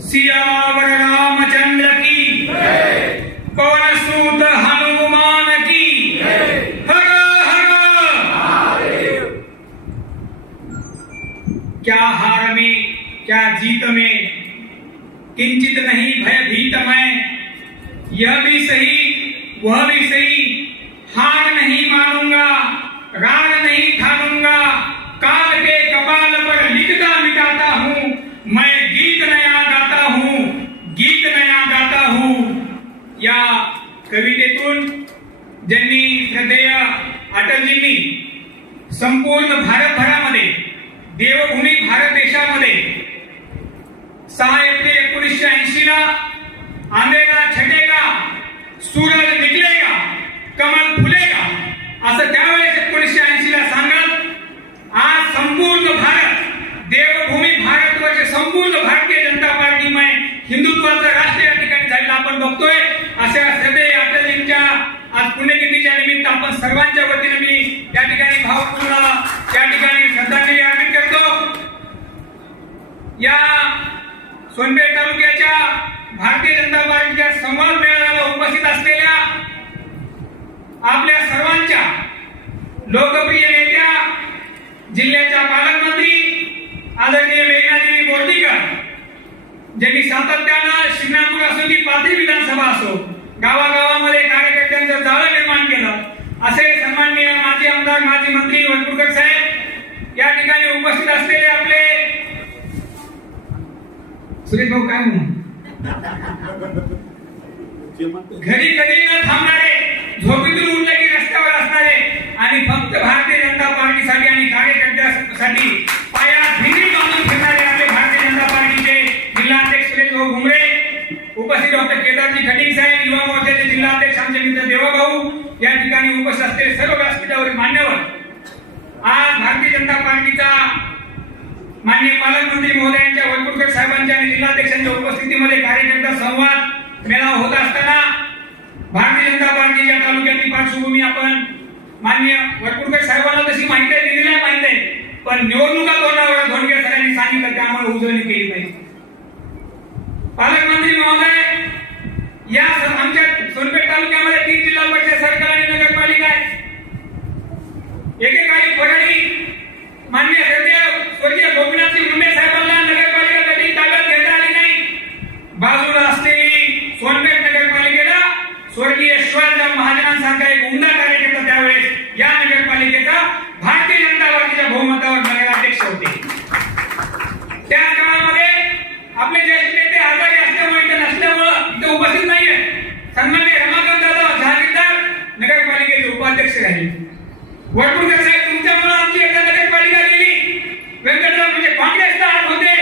सियावर रामचंद्र की। पवन हनुमान की। हर हर। क्या हार में, क्या जीत में, किंचित नहीं भयभीत मैं, यह भी सही, वह भी सही, हार नहीं मानूँगा, राग नहीं ठानूँगा संपूर्ण भारतभरामध्ये देवभूमी भारत देशामध्ये सहा एप्रिल एकोणीसशे ऐंशी ला आंबेगा छटेगा सूरज निकलेगा कमल फुलेगा असं त्यावेळेस एकोणीसशे ऐंशी ला सांगत आज संपूर्ण भारत देवभूमी भारतवर्ष संपूर्ण भारतीय जनता पार्टीमय हिंदुत्वाचं राष्ट्र या ठिकाणी झालेलं आपण बघतोय अशा श्रद्धेय अटलजींच्या आज पुण्यतिथीच्या निमित्त आपण सर्वांच्या वतीने मी या ठिकाणी भावपूर्ण या ठिकाणी श्रद्धांजली अर्पित करतो या सोनपेठ तालुक्याच्या भारतीय जनता संवाद मेळाव्याला उपस्थित असलेल्या आपल्या सर्वांच्या लोकप्रिय नेत्या जिल्ह्याच्या पालकमंत्री आदरणीय मेघनादेवी बोर्डीकर ज्यांनी सातत्यानं शिंगणापूर असो की पाथरी विधानसभा असो गावागावामध्ये कार्यकर्त्यांचं जाळं निर्माण केलं असे सन्माननीय माजी आमदार माजी मंत्री वडकुडकर साहेब या ठिकाणी उपस्थित असलेले आपले सुरेश भाऊ काय म्हणून? घरी कधी न थांबणारे झोपेतून उठले की रस्त्यावर असणारे आणि फक्त भारतीय जनता पार्टीसाठी आणि कार्यकर्त्यांसाठी पाया भिंडी बांधून फिरणारे आपले भारतीय जनता पार्टीचे जिल्हाध्यक्ष सुरेश भाऊ घुमरे. उपस्थित डॉक्टर केदारजी खटिक साहेब युवा मोर्चाचे जिल्हाध्यक्ष आमचे मित्र देवाभाऊ या ठिकाणी उपस्थित असलेले सर्व व्यासपीठावरील मान्यवर. आज भारतीय जनता पार्टीचा माननीय पालकमंत्री महोदयांच्या वडकुटकर साहेबांच्या आणि जिल्हाध्यक्षांच्या उपस्थितीमध्ये कार्यकर्ता संवाद मेळावा होत असताना भारतीय जनता पार्टीच्या तालुक्यातील पार्श्वभूमी आपण माननीय वडकुटकर साहेबांना तशी माहिती आहे दिलेली आहे माहिती आहे. पण निवडणुका तोंडावर धोंडगे सरांनी सांगितलं त्यामुळे उजळणी केली पाहिजे. पालकमंत्री महोदय या आमच्या सोनपेठ तालुक्यामध्ये तीन जिल्हा परिषद सरकार आणि नगरपालिका आहे. एकेकाळी फडाई मान्य श्रद्धेय स्वर्गीय गोपीनाथजी मुंडे साहेबांना नगर कधी ताब्यात घेता आली नाही बाजूला असलेली सोनपेठ नगरपालिकेला स्वर्गीय शिवाजीराव एक उमदा कार्यकर्ता त्यावेळेस या नगरपालिकेचा भारतीय जनता पार्टीच्या बहुमतावर नगराध्यक्ष होते. त्या काळामध्ये आपले ज्येष्ठ नेते आजारी असल्यामुळे ते नसल्यामुळं इथे उपस्थित नाहीये. सन्मान्य रमाकांत दादा जहागीरदार नगरपालिकेचे उपाध्यक्ष राहिले. वडपूरकर साहेब तुमच्यामुळे आमची एकदा नगरपालिका गेली. व्यंकटराव म्हणजे काँग्रेसला आत होते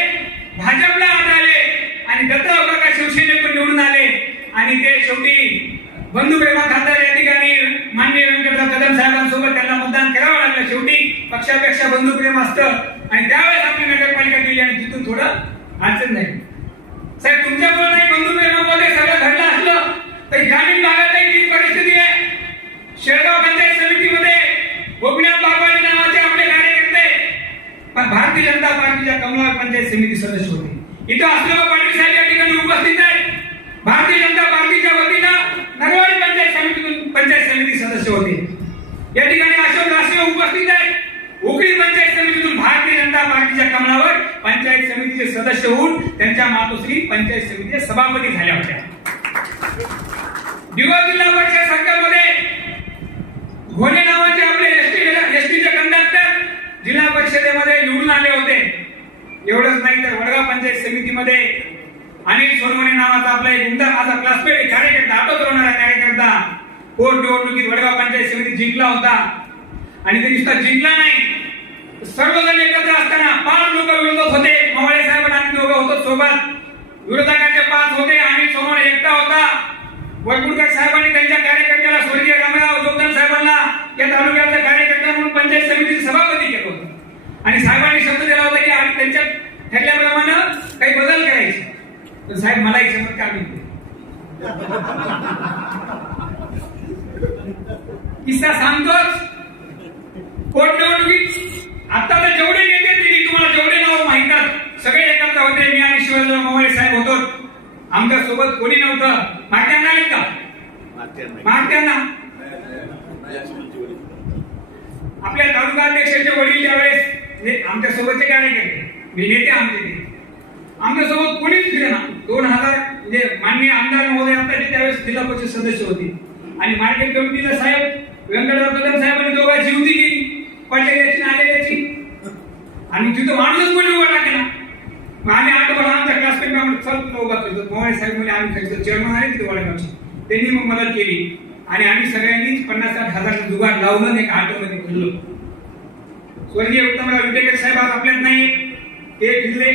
भाजपला आत आले आणि दत्तराव प्रकाश शिवसेनेतून निवडून आले. आणि ते शेवटी बंधुप्रेमा खासदार या ठिकाणी माननीय व्यंकटराव कदम साहेबांसोबत त्यांना मतदान करावं लागलं. शेवटी पक्षापेक्षा बंधुप्रेम असतं. आणि त्यावेळेस आपली नगरपालिका गेली आणि तिथून थोडं अडचण नाही साहेब तुमच्यामुळे नाही बंधुप्रेमामध्ये प्रेम घडलं असलं तर ग्रामीण भागातही तीच परिस्थिती आहे शेळगाव पंचायत समितीमध्ये गोपीनाथ बागवानी नावाचे आपले कार्यकर्ते पण भारतीय जनता पार्टीच्या कमलनाथ पंचायत समिती सदस्य होते इथं असलेला पाटील साहेब या ठिकाणी उपस्थित आहेत भारतीय जनता पार्टीच्या वतीनं नरवाडी पंचायत समितीतून पंचायत समिती सदस्य होते या ठिकाणी अशोक उपस्थित आहे. उकळी पंचायत समितीतून भारतीय जनता पार्टीच्या कमळावर पंचायत समितीचे सदस्य होऊन त्यांच्या मातोश्री पंचायत समितीचे सभापती झाल्या होत्या. दिवस जिल्हा परिषद सरकारमध्ये घोणे नावाचे आपले एसटी एसटीचे कंडक्टर जिल्हा परिषदेमध्ये निवडून आले होते. एवढंच नाही तर वडगाव पंचायत समितीमध्ये अनिल सोनवणे नावाचा आपला एक उमदार माझा क्लासमेट कार्यकर्ता आटोत होणारा कार्यकर्ता पोट निवडणुकीत वडगाव पंचायत समिती जिंकला होता. आणि ते नुसता जिंकला नाही. सर्वजण एकत्र असताना पाच लोक विरोधात होते. मवाळे साहेब आणि दोघं होतो सोबत. विरोधकाचे पाच होते. आणि समोर एकटा होता. वैकुंठकर साहेबांनी त्यांच्या कार्यकर्त्याला स्वर्गीय रामराव जोगदान साहेबांना या तालुक्याचा कार्यकर्ता म्हणून पंचायत समितीचे सभापती केलं होतं. आणि साहेबांनी शब्द दिला होता की आम्ही त्यांच्या ठरल्याप्रमाणे काही बदल करायचे. तर साहेब मला एक चमत्कार मिळते? किस्सा सांगतोच. पोटनिवडणुकीत आता तर जेवढे नेते दिली तुम्हाला जेवढे नाव माहितात सगळे एकत्र होते मी आणि शिवाजीराव मोवाळे साहेब होतो. आमच्यासोबत कोणी नव्हतं? मारत्यांना आलेत का? मारत्यांना आपल्या तालुका अध्यक्षाचे वडील त्यावेळेस आमच्या सोबतचे कार्यकर्ते मी नेते आमचे ते आमच्यासोबत कोणीच ना दोन हजार म्हणजे माननीय आमदार महोदय आता त्यावेळेस जिल्हा परिषद सदस्य होते. आणि मार्केट कमिटीला साहेब व्यंकटराव कदम साहेबांनी दोघांची युती केली. पटेल्याची नालेल्याची आणि तिथं माणूसच कोणी उभा टाकेना मग आम्ही आठ बघा क्लास कमी आम्ही चल तुला उभा करतो. मोबाईल साहेब म्हणजे आम्ही खायचं चेअरमन आहे तिथे वडगावचे. त्यांनी मग मदत केली. आणि आम्ही सगळ्यांनीच पन्नास साठ हजार जुगाड लावून एक ऑटोमध्ये फिरलो स्वर्गीय उत्तमराव विटेकर साहेब आज आपल्यात नाही ते फिरले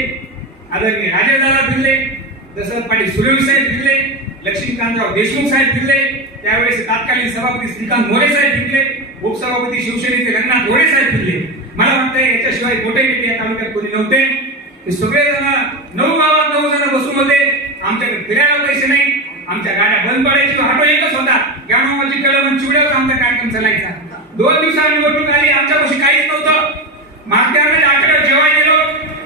आदरणीय राजेशदादा फिरले दशरथ पाटील सुरेश साहेब फिरले लक्ष्मीकांतराव देशमुख साहेब फिरले त्यावेळेस तात्कालीन सभापती श्रीकांत मोरे साहेब फिरले उपसभापती शिवसेनेचे रंगनाथ डोळे साहेब फिरले. मला वाटतंय याच्याशिवाय मोठे नेते या तालुक्यात कोणी नव्हते. हे सगळे जण नऊ गावात नऊ जण बसून होते. आमच्याकडे फिरायला पैसे नाही. आमच्या गाड्या बंद पडायची हाटो एकच होता. गावाची कळवण चिवड्यावर आमचा कार्यक्रम चालायचा. दोन दिवसांनी निवडणूक आली. आमच्यापाशी काहीच नव्हतं. मागच्या आकडे जेव्हा गेलो.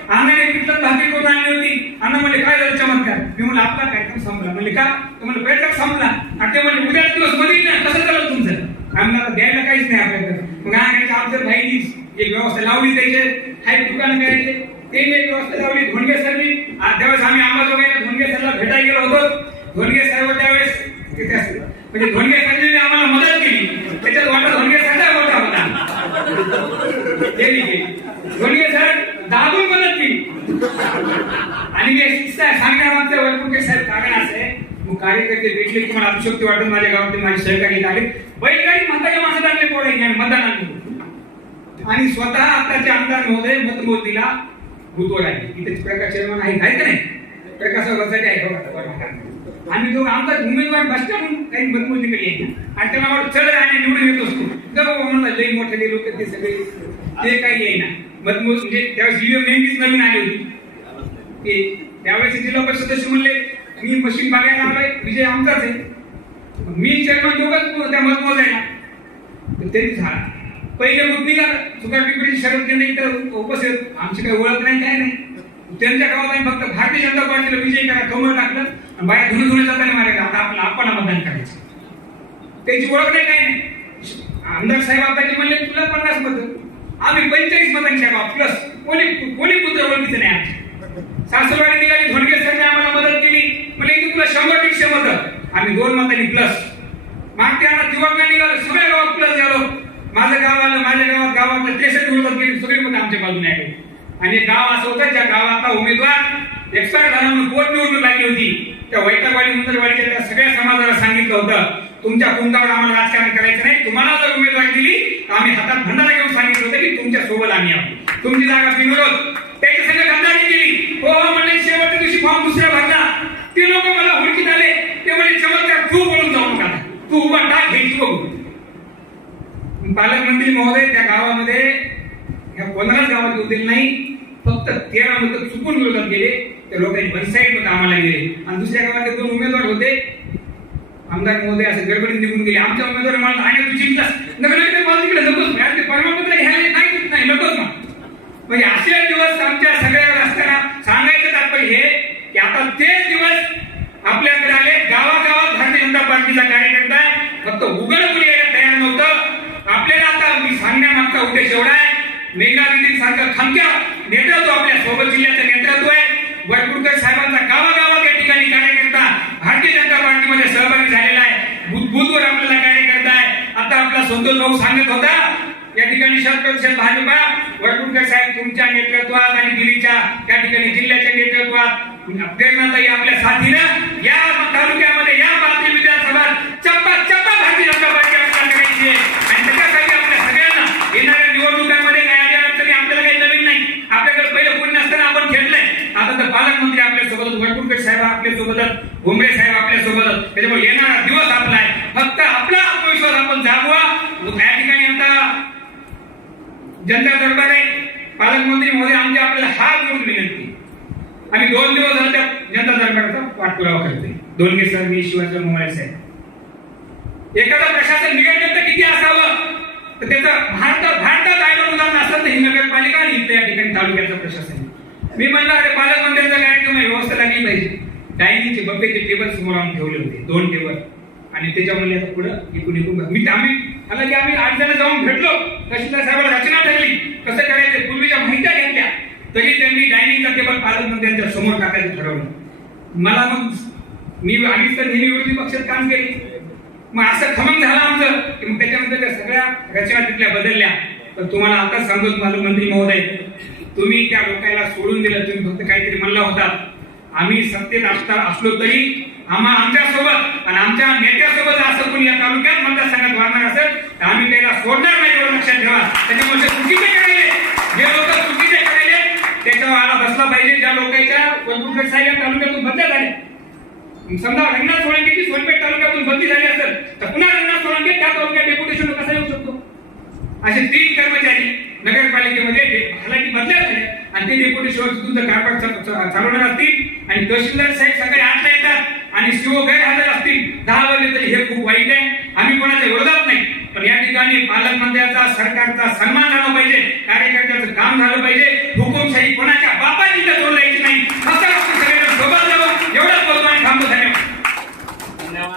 अण्णाने पिठलं भाकरी करून आणली होती. अण्णा म्हणजे काय झालं चमत्कार? मी म्हणलं आपला कार्यक्रम संपला. म्हणजे का? तुम्हाला म्हणलं बैठक संपला. आणि ते म्हणजे उद्याच दिवसमध्ये ना? कसं झालं तुमचं? आम्हाला द्यायला काहीच नाही आपल्याकडे. मग आणायचं आमच्या भाईनी एक व्यवस्था लावली त्याचे. काही दुकान करायचे. ते एक व्यवस्था लावली. धोंडगे सरनी. आज त्यावेळेस आम्ही अंबाजोगाईला धोंडगे सरला भेटायला गेलो होतो धोंडगे सर्व त्यावेळेस तिथे म्हणजे धोंडगे सरने आम्हाला मदत केली. त्याच्यात वाटा धोंडगे सरचा मोठा होता. केली केली. धोंडगे सर दाबून मदत केली. आणि मी किस्सा सांगण्यामागचं वैकुंठे साहेब कारण असं आहे. कार्यकर्ते भेटले की मला अतिशक्ती वाटून माझ्या गावातले माझे सहकारी आले. बैलगाडी म्हणताच्या माणसं आणि स्वतः आताचे आमदार महोदय मतमोजणीला भूतोड आहे. इथे प्रकाश चेअरमन आहे आहे का नाही? प्रकाश वरसाठी आहे बघा आम्ही दोघं आमचा उमेदवार म्हणून काही मतमोजणी केली आहे आणि त्याला वाटत चढ आणि निवडून येत असतो. जर म्हणलं लई मोठे लोक ते सगळे ते काही येईना. मतमोज म्हणजे त्यावेळेस ईव्हीएम नेहमीच नवीन आली होती. ते त्यावेळेस जिल्हा परिषद सदस्य म्हणले मी मशीन बघायला आलोय विजय आमचाच आहे. मी चेअरमन दोघंच त्या मतमोजायला तेच तरी झाला पहिले मग निघाला चुका पिंपरी शरद केंद्र इथं उपस्थित. आमची काही ओळख नाही काय नाही. त्यांच्या गावात आम्ही फक्त भारतीय जनता पार्टीला विजय करा कमळ टाकलं आणि बाहेर धुणे धुणे जाताना मारायला आता आपलं आपण मतदान करायचं. त्याची ओळख नाही काय नाही. आमदार साहेब आताचे म्हणले तुला पन्नास मत. आम्ही पंचेचाळीस मतांच्या गावात प्लस कोणी कोणी पुत्र ओळखीचं नाही आमच्या. सासूबाई निघाली धोडगे सरने आम्हाला मदत केली. म्हणजे तुला शंभर दीडशे मत. आम्ही दोन मतांनी प्लस मागच्या दिवंगा निघालं? सगळ्या गावात प्लस झालो. माझं गाव आलं माझ्या गावात गावात त्रेसष्ट विरोधात गेली सगळी मत आमच्या बाजूने आले आणि गाव असं होतं ज्या गावाचा उमेदवार एक्सपायर झाला म्हणून पोट निवडणूक लागली होती. त्या वैतागवाडी मुंदरवाडीच्या त्या सगळ्या समाजाला सांगितलं होतं. तुमच्या कुंतावर आम्हाला राजकारण करायचं नाही. तुम्हाला जर उमेदवारी दिली तर आम्ही हातात भंडारा घेऊन सांगितलं होतं की तुमच्यासोबत आम्ही आहोत. तुमची जागा बिनविरोध. त्याच्या सगळ्या खंडारी केली. हो हो म्हणले शेवटच्या दिवशी फॉर्म दुसऱ्या भरला. ते लोक मला हुडकीत आले ते म्हणे चमत्कार तू बोलून जाऊ नका तू उभा टाक घ्यायची बघू पालकमंत्री महोदय त्या गावामध्ये ह्या पंधराच गावात उरलेले नाही फक्त तेरा मत चुकून विरोधात गेले. त्या लोकांनी वनसाईड मत आम्हाला गेले आणि दुसऱ्या गावात दोन उमेदवार होते. आमदार महोदय असं गडबडीत निघून गेले. आमच्या उमेदवार मला आणि तुझी जिंकलास नगर मला तिकडे नकोच ते परमापत्र घ्यायला नाही नाही. नकोच ना म्हणजे असे दिवस आमच्या सगळ्या असताना सांगायचं तात्पर्य हे की आता तेच दिवस आपल्याकडे आले. गावागावात भारतीय जनता पार्टीचा कार्यकर्ता फक्त उघड बोली यायला तयार नव्हतं आपल्याला आता मी आपला उद्देश एवढा आहे. मेघा दिदी सारखं खमक्या नेतृत्व आपल्यासोबत जिल्ह्याचं नेतृत्व आहे. वडकुडकर साहेबांचा गावागावात या ठिकाणी कार्यकर्ता भारतीय जनता पार्टीमध्ये सहभागी झालेला आहे. बुधबुधवर आपल्याला कार्यकर्ता आहे. आता आपला संतोष भाऊ सांगत होता या ठिकाणी शरद परिषद भाजपा वडकुडकर साहेब तुमच्या नेतृत्वात आणि दिल्लीच्या त्या ठिकाणी जिल्ह्याच्या नेतृत्वात. प्रेरणाताई आपल्या साथीनं या तालुक्यामध्ये या पातळी विधानसभात चप्पा चप्पा भारतीय जनता पार्टी आपल्याला करायची आहे आणि त्याच्यासाठी आपल्या सगळ्यांना येणाऱ्या निवडणुकांमध्ये काय आल्या अडचणी आपल्याला काही नवीन नाही आपल्याकडे पहिलं कोणी नसताना आपण खेळलंय आता तर पालकमंत्री आपल्यासोबत वडकुडकर साहेब आपल्या सोबतच साहेब आपल्या सोबतच त्याच्यामुळे येणारा दिवस आपला आहे. फक्त आपला आत्मविश्वास आपण जागवा. त्या ठिकाणी आता जनता दरबार आहे पालकमंत्री महोदय आमची आपल्याला हात घेऊन विनंती. आम्ही दोन दिवस झाले त्या जनता दरबारचा पाठपुरावा करते दोन सर मी शिवाजी मोबाईल साहेब. एखादा प्रशासन नियोजन तर किती असावं? तर त्याचं भारतात भारतात आयलं उदाहरण असतं तर ही नगरपालिका आणि इथं या ठिकाणी तालुक्याचं प्रशासन. मी म्हणलं अरे पालकमंत्र्यांचा कार्यक्रम व्यवस्था लागली पाहिजे. डायनिंगचे बफेचे टेबल समोर आणून ठेवले होते दोन टेबल आणि त्याच्यामध्ये आता पुढं इकून इकून मी आम्ही आला की आम्ही आठ जण जाऊन भेटलो. तहसीलदार साहेबाला रचना ठरली. कसं करायचं? पूर्वीच्या माहित्या घेतल्या तरी त्यांनी डायनिंगचा टेबल पालकमंत्र्यांच्या समोर टाकायचं ठरवलं. मला मग मी आम्ही तर नेहमी विरोधी पक्षात काम केले. मग असं खमंग झालं आमचं की मग त्याच्यानंतर त्या सगळ्या रचना तिथल्या बदलल्या. तर तुम्हाला आता सांगतो पालकमंत्री महोदय तुम्ही त्या लोकांना सोडून दिलं तुम्ही फक्त काहीतरी म्हणला होता. आम्ही सत्तेत असता असलो तरी आम्हा आमच्यासोबत आणि आमच्या नेत्यासोबत असं कोणी या तालुक्यात मतदारसंघात वाढणार असेल तर आम्ही त्याला सोडणार नाही एवढं लक्षात ठेवा. त्याच्यामुळे चुकीचे करायले जे लोक चुकीचे करायले त्याच्यावर आला बसला पाहिजे. ज्या लोकांच्या वनकुंड साहेब या तालुक्यातून बदल्या झाल्या समजा रंगनाथ सोळंकेची सोनपेठ तालुक्यातून बदली झाली असेल तर पुन्हा रंगनाथ सोळंके त्या तालुक्यात डेप्युटेशन कसा येऊ शकतो? असे तीन कर्मचारी नगरपालिकेमध्ये डे- हालाकी बदल्या झाल्या. आणि ते डेप्युटी शिवाय तिथून जर कारभार चालवणार असतील. आणि तहसीलदार साहेब सकाळी आतला येतात आणि शिव गैरहजर असतील. दहा वाजले तरी हे खूप वाईट आहे. आम्ही कोणाच्या विरोधात नाही. पण या ठिकाणी पालकमंत्र्याचा सरकारचा सन्मान झाला पाहिजे. कार्यकर्त्याचं काम झालं पाहिजे. हुकुमशाही कोणाच्या बापाची तर नाही.